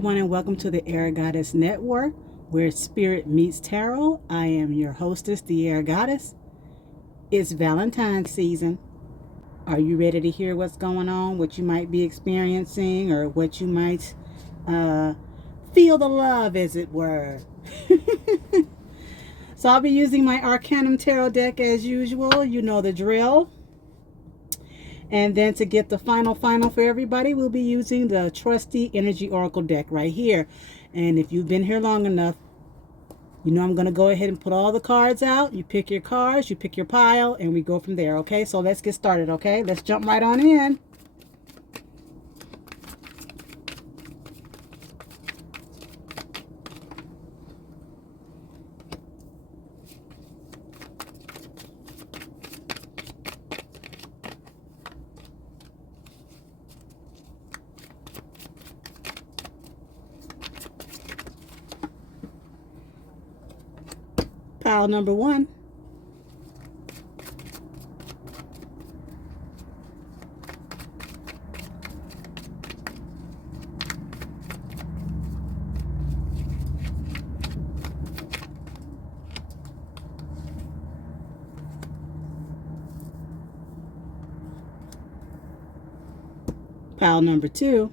everyone, and welcome to the Air Goddess Network, where spirit meets tarot. I am your hostess, the Air Goddess. It's Valentine season. Are you ready to hear what's going on, what you might be experiencing, or what you might feel the love, as it were? So I'll be using my Arcanum Tarot deck as usual. You know the drill. And then to get the final for everybody, we'll be using the trusty Energy Oracle deck right here. And if you've been here long enough, you know I'm going to go ahead and put all the cards out. You pick your cards, you pick your pile, and we go from there, okay? So let's get started, okay? Let's jump right on in. Pile number 1. Pile number 2.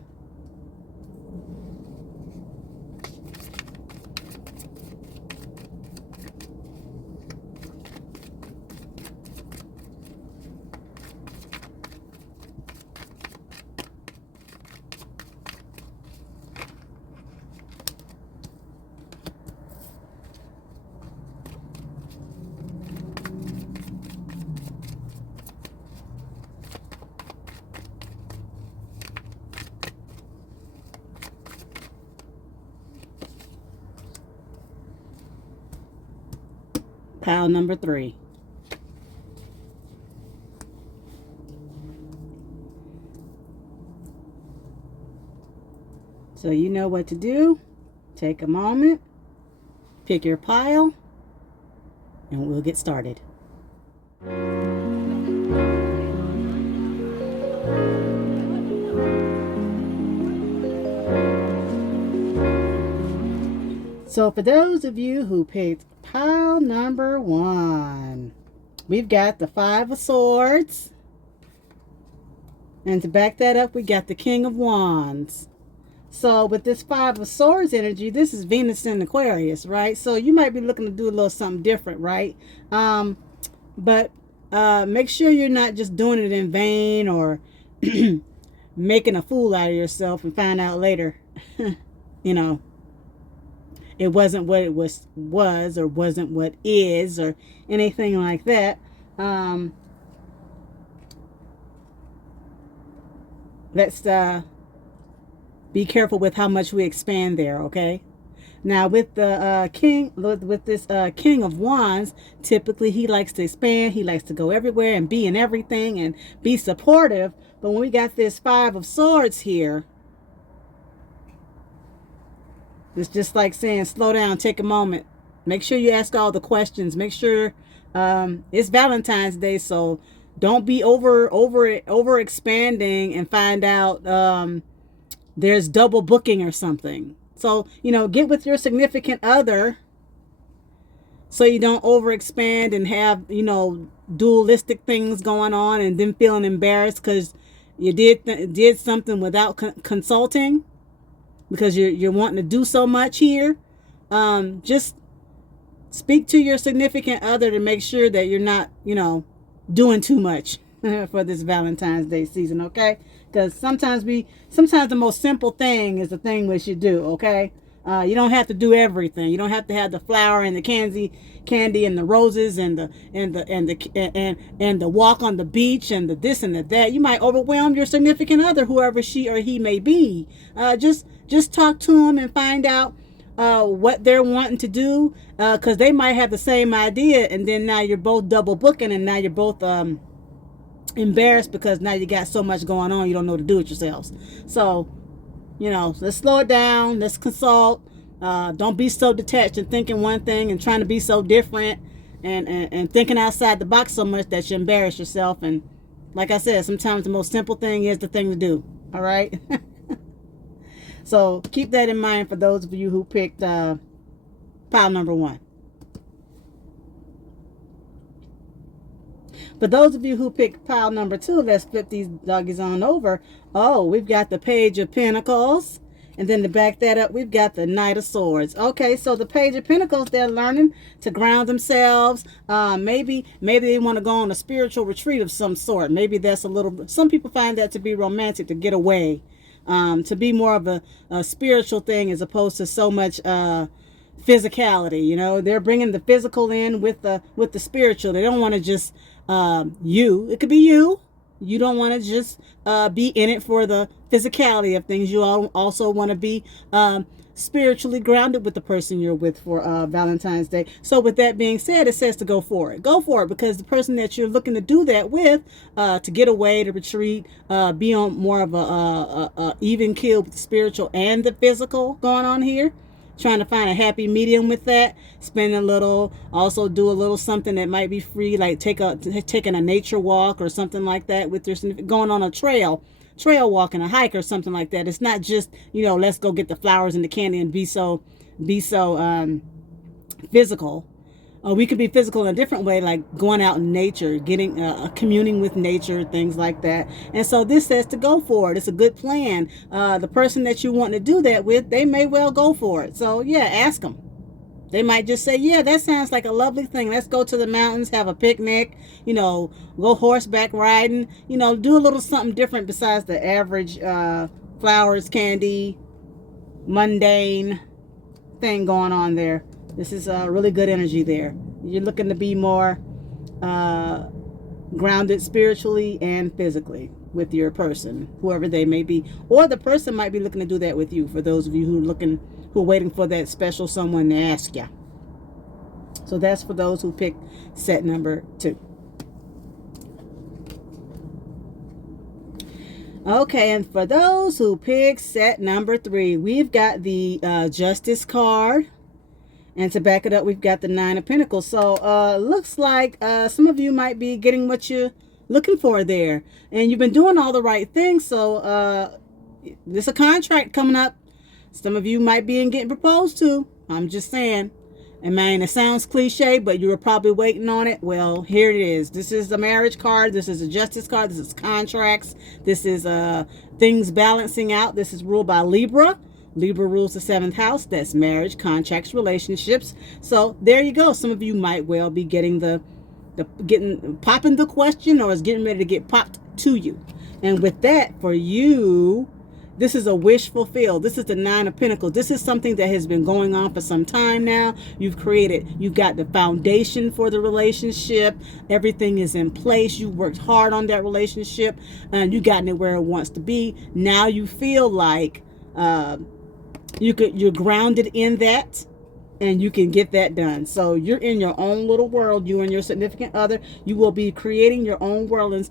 Pile number 3. So you know what to do. Take a moment, pick your pile, and we'll get started. So for those of you who picked pile number 1, we've got the 5 of Swords. And to back that up, we got the King of Wands. So with this 5 of Swords energy, this is Venus in Aquarius, right? So you might be looking to do a little something different, right? But make sure you're not just doing it in vain or making a fool out of yourself and find out later, you know, it wasn't what it was or wasn't what is or anything like that. Let's be careful with how much we expand there, okay? Now with the king, with this King of Wands, typically he likes to expand. He likes to go everywhere and be in everything and be supportive. But when we got this 5 of Swords here, it's just like saying, slow down, take a moment. Make sure you ask all the questions. Make sure it's Valentine's Day, so don't be over expanding and find out there's double booking or something. So, you know, get with your significant other so you don't overexpand and have, you know, dualistic things going on and then feeling embarrassed because you did something without consulting. Because you're wanting to do so much here. Just speak to your significant other to make sure that you're not, you know, doing too much for this Valentine's Day season, okay? Because sometimes the most simple thing is the thing we should do, okay? You don't have to do everything. You don't have to have the flower and the candy and the roses and the walk on the beach and the this and the that. You might overwhelm your significant other, whoever she or he may be. Just talk to them and find out what they're wanting to do, because they might have the same idea, and then now you're both double booking, and now you're both embarrassed because now you got so much going on you don't know what to do with yourselves. So, you know, let's slow it down. Let's consult. Don't be so detached and thinking one thing and trying to be so different and thinking outside the box so much that you embarrass yourself. And like I said, sometimes the most simple thing is the thing to do. All right. So keep that in mind for those of you who picked pile number 1. For those of you who picked pile number 2, let's flip these doggies on over. Oh, we've got the Page of Pentacles. And then to back that up, we've got the Knight of Swords. Okay, so the Page of Pentacles, they're learning to ground themselves. Maybe they want to go on a spiritual retreat of some sort. Maybe that's a little, some people find that to be romantic, to get away. To be more of a spiritual thing as opposed to so much physicality. You know, they're bringing the physical in with the spiritual. They don't want to just it could be you. You don't want to just be in it for the physicality of things. You also want to be spiritually grounded with the person you're with for Valentine's Day. So with that being said, it says to go for it. Go for it, because the person that you're looking to do that with, to get away, to retreat, be on more of a even keel with the spiritual and the physical going on here. Trying to find a happy medium with that. Spend a little, also do a little something that might be free, like taking a nature walk or something like that with your, going on a trail walking, a hike or something like that. It's not just, you know, let's go get the flowers and the candy and be so physical. We could be physical in a different way, like going out in nature, getting communing with nature, things like that. And so this says to go for it. It's a good plan. The person that you want to do that with, they may well go for it. So yeah, ask them. They might just say, yeah, that sounds like a lovely thing. Let's go to the mountains, have a picnic, you know, go horseback riding, you know, do a little something different besides the average flowers, candy, mundane thing going on there. This is really good energy there. You're looking to be more grounded spiritually and physically with your person, whoever they may be. Or the person might be looking to do that with you, for those of you who are waiting for that special someone to ask you. So that's for those who picked set number 2. Okay, and for those who picked set number 3, we've got the Justice card. And to back it up, we've got the 9 of Pentacles. So looks like some of you might be getting what you're looking for there. And you've been doing all the right things. So there's a contract coming up. Some of you might be getting proposed to. I'm just saying. And man, it sounds cliche, but you were probably waiting on it. Well, here it is. This is the marriage card. This is a justice card. This is contracts. This is things balancing out. This is ruled by Libra. Libra rules the 7th house. That's marriage, contracts, relationships. So there you go. Some of you might well be getting popping the question, or is getting ready to get popped to you. And with that, for you, this is a wish fulfilled. This is the 9 of Pentacles. This is something that has been going on for some time now. You've got the foundation for the relationship. Everything is in place. You worked hard on that relationship and you gotten it where it wants to be. Now you feel like you're grounded in that, and you can get that done. So you're in your own little world. You and your significant other, you will be creating your own world. And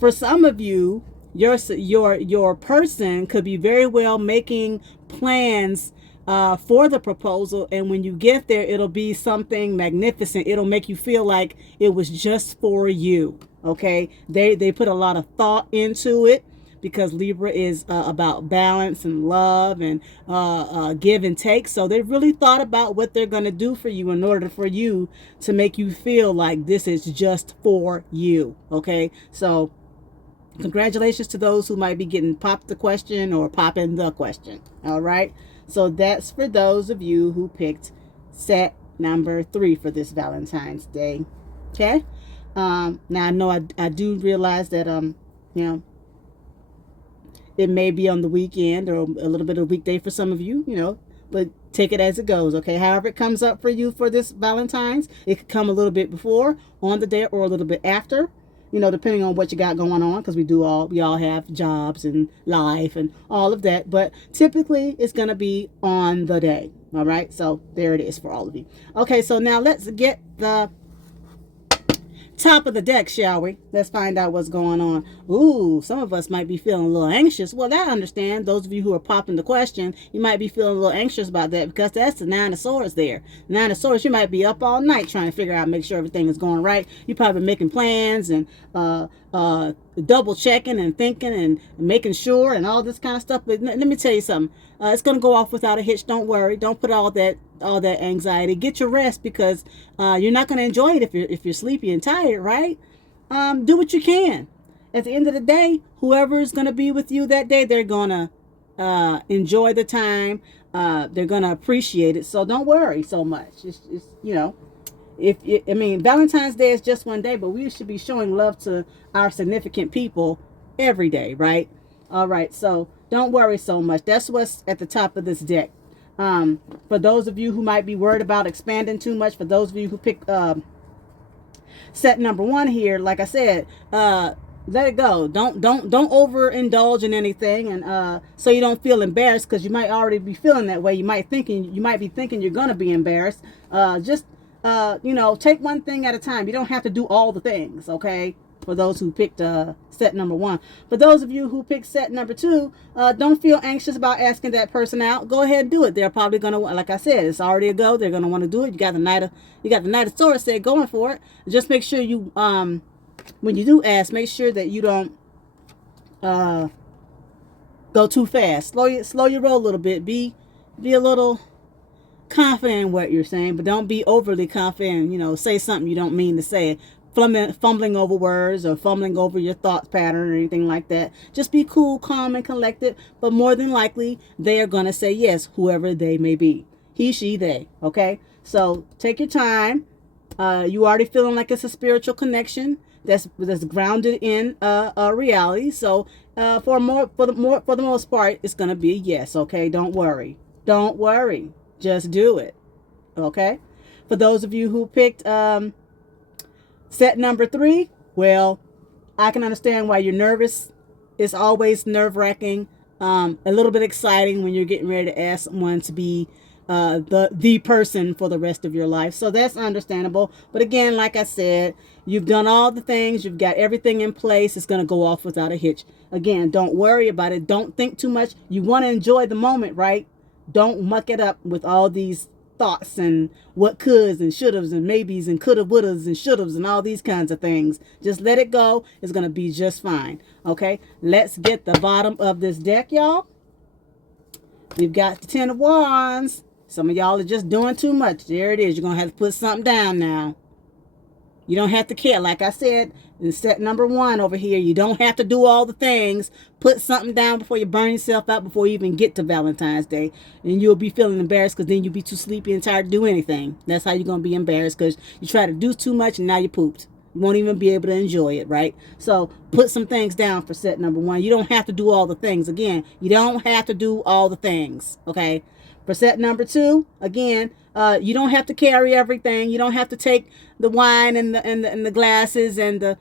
for some of you, your person could be very well making plans for the proposal, and when you get there, it'll be something magnificent. It'll make you feel like it was just for you. Okay, they put a lot of thought into it, because Libra is about balance and love and give and take. So they've really thought about what they're going to do for you in order for you to make you feel like this is just for you. Okay, so congratulations to those who might be getting popped the question or popping the question. All right, so that's for those of you who picked set number 3 for this Valentine's Day. Okay, now I know I do realize that you know, it may be on the weekend or a little bit of weekday for some of you, you know, but take it as it goes, okay? However it comes up for you for this Valentine's, it could come a little bit before, on the day, or a little bit after, you know, depending on what you got going on, because we all have jobs and life and all of that, but typically it's going to be on the day, all right? So there it is for all of you. Okay, so now let's get the Top of the deck, shall we? Let's find out what's going on. Ooh, some of us might be feeling a little anxious. Well, I understand. Those of you who are popping the question, you might be feeling a little anxious about that because that's the Nine of Swords there. Nine of Swords, you might be up all night trying to figure out, make sure everything is going right. You probably been making plans and double checking and thinking and making sure and all this kind of stuff. But let me tell you something. It's going to go off without a hitch. Don't worry. Don't put all that anxiety. Get your rest because you're not going to enjoy it if you're sleepy and tired, right? Do what you can. At the end of the day, whoever is going to be with you that day, they're going to enjoy the time. They're going to appreciate it. So don't worry so much. It's you know, Valentine's Day is just one day, but we should be showing love to our significant people every day, right? All right. So don't worry so much. That's what's at the top of this deck. For those of you who might be worried about expanding too much, for those of you who picked set number 1 here, like I said, let it go. Don't overindulge in anything, and so you don't feel embarrassed, because you might already be feeling that way. You might be thinking you're gonna be embarrassed. Just take one thing at a time. You don't have to do all the things, okay? For those who picked set number 1. For those of you who picked set number 2, don't feel anxious about asking that person out. Go ahead and do it. They're probably gonna, like I said, it's already a go. They're gonna want to do it. You got the Knight of Swords there going for it. Just make sure you when you do ask, make sure that you don't go too fast. Slow your roll a little bit. Be a little confident in what you're saying, but don't be overly confident. Say something you don't mean to say. Fumbling over words or fumbling over your thought pattern or anything like that. Just be cool, calm, and collected. But more than likely, they are going to say yes, whoever they may be. He, she, they. Okay? So take your time. You already feeling like it's a spiritual connection that's grounded in reality. So for the most part, it's going to be a yes. Okay? Don't worry. Don't worry. Just do it. Okay? For those of you who picked set number 3, well, I can understand why you're nervous. It's always nerve-wracking, a little bit exciting when you're getting ready to ask someone to be the person for the rest of your life. So that's understandable. But again, like I said, you've done all the things. You've got everything in place. It's going to go off without a hitch. Again, don't worry about it. Don't think too much. You want to enjoy the moment, right? Don't muck it up with all these thoughts and what coulds and shouldas and maybes and coulda, wouldas and shouldas and all these kinds of things. Just let it go. It's going to be just fine. Okay, let's get the bottom of this deck, y'all. We've got the 10 of Wands. Some of y'all are just doing too much. There it is. You're going to have to put something down now. You don't have to care. Like I said, in set number 1 over here, you don't have to do all the things. Put something down before you burn yourself out, before you even get to Valentine's Day. And you'll be feeling embarrassed because then you'll be too sleepy and tired to do anything. That's how you're going to be embarrassed, because you try to do too much and now you pooped. You won't even be able to enjoy it, right? So put some things down for set number 1. You don't have to do all the things. Again, you don't have to do all the things, okay? For set number 2, again, you don't have to carry everything. You don't have to take the wine and the glasses and the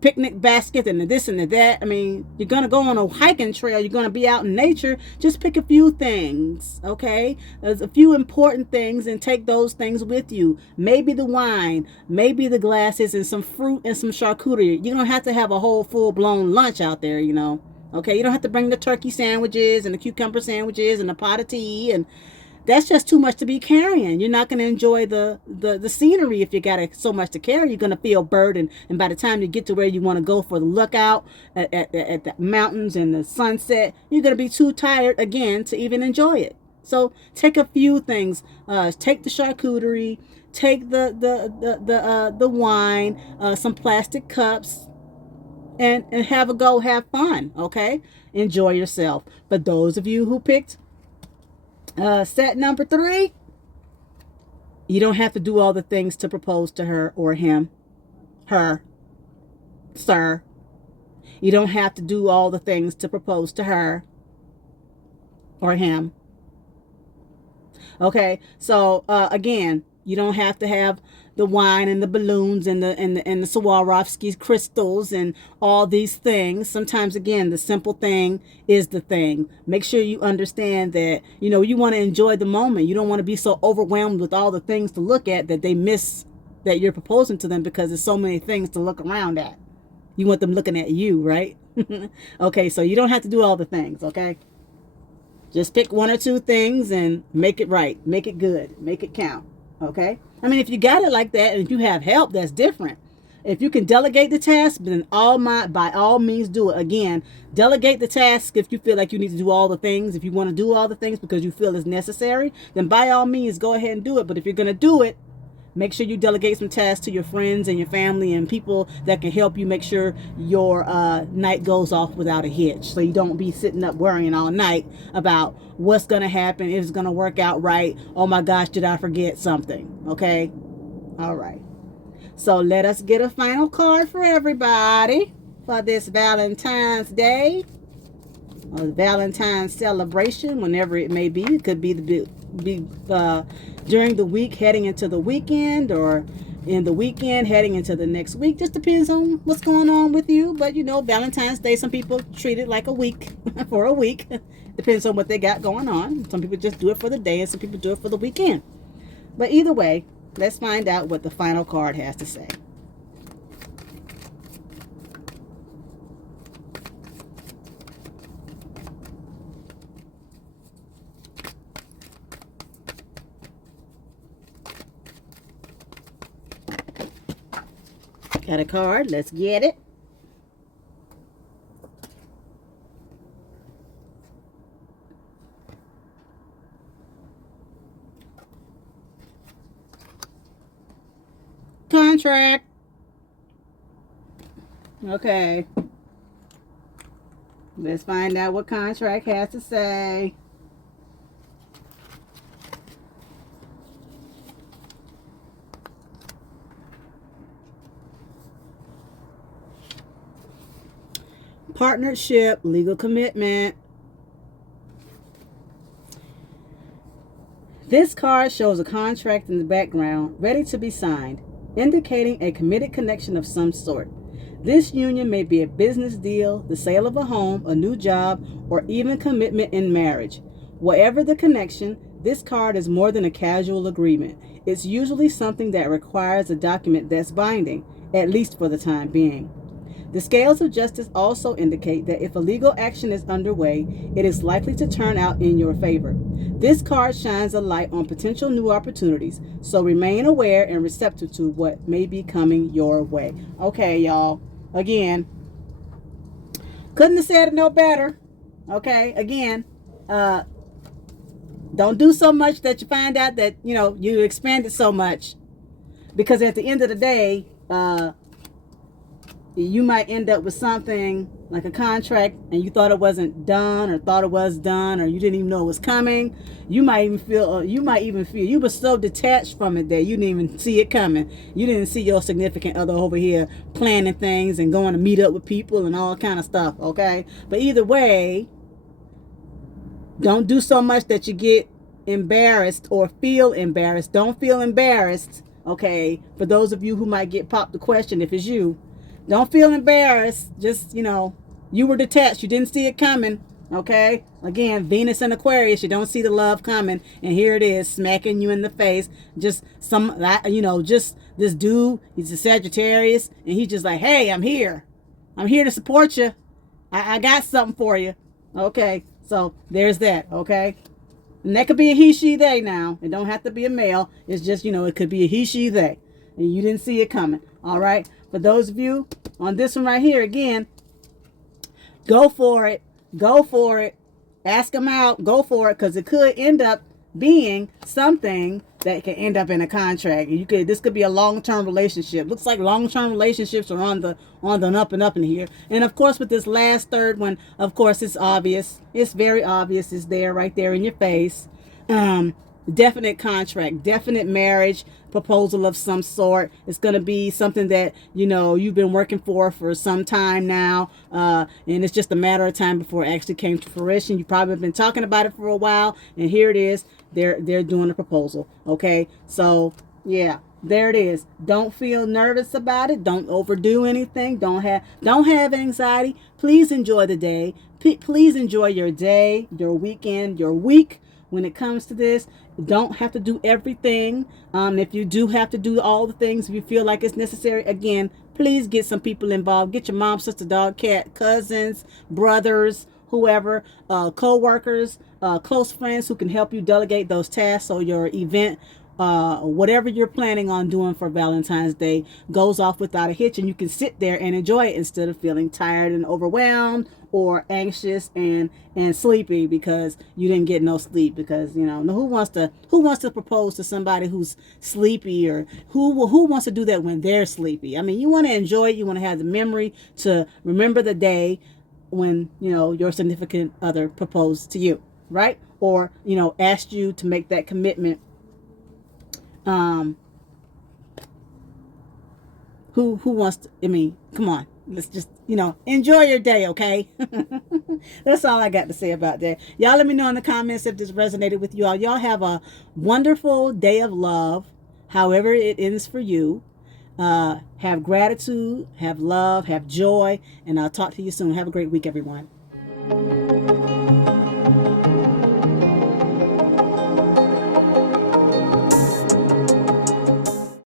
picnic basket and the this and the that. I mean, you're gonna go on a hiking trail. You're gonna be out in nature. Just pick a few things, okay? There's a few important things, and take those things with you. Maybe the wine, maybe the glasses, and some fruit and some charcuterie. You don't have to have a whole full-blown lunch out there, Okay, you don't have to bring the turkey sandwiches and the cucumber sandwiches and the pot of tea, and that's just too much to be carrying. You're not going to enjoy the scenery if you got so much to carry. You're going to feel burdened, and by the time you get to where you want to go for the lookout at the mountains and the sunset, you're going to be too tired again to even enjoy it. So take a few things. Take the charcuterie, take the wine, some plastic cups, and have a go, have fun, okay? Enjoy yourself. But those of you who picked set number 3, you don't have to do all the things to propose to her or him. Her, sir. You don't have to do all the things to propose to her or him. Okay, so again, you don't have to have the wine and the balloons and the Swarovski crystals and all these things. Sometimes, again, the simple thing is the thing. Make sure you understand that, you want to enjoy the moment. You don't want to be so overwhelmed with all the things to look at that they miss that you're proposing to them, because there's so many things to look around at. You want them looking at you, right? Okay, so you don't have to do all the things, okay? Just pick one or two things and make it right. Make it good. Make it count, okay? I mean, if you got it like that and if you have help, that's different. If you can delegate the task, then by all means do it. Again, delegate the task if you feel like you need to do all the things. If you want to do all the things because you feel it's necessary, then by all means go ahead and do it. But if you're going to do it, make sure you delegate some tasks to your friends and your family and people that can help you make sure your night goes off without a hitch. So you don't be sitting up worrying all night about what's going to happen, if it's going to work out right. Oh my gosh, did I forget something? Okay? All right. So let us get a final card for everybody for this Valentine's Day or Valentine's celebration, whenever it may be. It could be during the week heading into the weekend, or in the weekend heading into the next week. Just depends on what's going on with you. But you know, Valentine's Day, some people treat it like a week for a week. Depends on what they got going on. Some people just do it for the day and some people do it for the weekend. But either way, let's find out what the final card has to say. Got a card. Let's get it. Contract. Okay. Let's find out what contract has to say. Partnership, legal commitment. This card shows a contract in the background ready to be signed, indicating a committed connection of some sort. This union may be a business deal, the sale of a home, a new job, or even commitment in marriage. Whatever the connection, this card is more than a casual agreement. It's usually something that requires a document that's binding, at least for the time being. The scales of justice also indicate that if a legal action is underway, it is likely to turn out in your favor. This card shines a light on potential new opportunities, so remain aware and receptive to what may be coming your way. Okay, y'all. Again, couldn't have said it no better. Okay, again, don't do so much that you find out that, you know, you expanded so much, because at the end of the day, you might end up with something like a contract and you thought it wasn't done, or thought it was done, or you didn't even know it was coming. You might even feel you were so detached from it that you didn't even see it coming. You didn't see your significant other over here planning things and going to meet up with people and all kind of stuff, okay? But either way, don't do so much that you get embarrassed or feel embarrassed. Don't feel embarrassed, okay? For those of you who might get popped the question, if it's you, don't feel embarrassed. Just, you know, you were detached. You didn't see it coming. Okay? Again, Venus and Aquarius, you don't see the love coming. And here it is, smacking you in the face. Just just this dude, he's a Sagittarius. And he's just like, hey, I'm here. I'm here to support you. I got something for you. Okay? So, there's that. Okay? And that could be a he, she, they now. It don't have to be a male. It's just, you know, it could be a he, she, they. And you didn't see it coming. All right? For those of you on this one right here, again, go for it. Go for it. Ask them out. Go for it, because it could end up being something that can end up in a contract. This could be a long-term relationship. Looks like long-term relationships are on the up and up in here. And of course, with this last third one, of course, it's obvious. It's very obvious. It's there, right there in your face. Definite contract, definite marriage proposal of some sort. It's going to be something that, you know, you've been working for some time now, and it's just a matter of time before it actually came to fruition. You've probably been talking about it for a while, and here it is. They're doing a proposal. Okay, so yeah, there it is. Don't feel nervous about it. Don't overdo anything. Don't have anxiety. Please enjoy the day. Please enjoy your day, your weekend, your week, when it comes to this. Don't have to do everything. If you do have to do all the things, if you feel like it's necessary, again, please get some people involved. Get your mom, sister, dog, cat, cousins, brothers, whoever, co-workers, close friends who can help you delegate those tasks so your event, whatever you're planning on doing for Valentine's Day, goes off without a hitch, and you can sit there and enjoy it instead of feeling tired and overwhelmed or anxious and sleepy because you didn't get no sleep. Because who wants to propose to somebody who's sleepy, or who wants to do that when they're sleepy? I mean, you want to enjoy it. You want to have the memory to remember the day when your significant other proposed to you, right? Or asked you to make that commitment. Who wants to, come on, let's just enjoy your day, okay? That's all I got to say about that. Y'all let me know in the comments if this resonated with you all. Y'all have a wonderful day of love, however it ends for you. Have gratitude, have love, have joy, and I'll talk to you soon. Have a great week, everyone.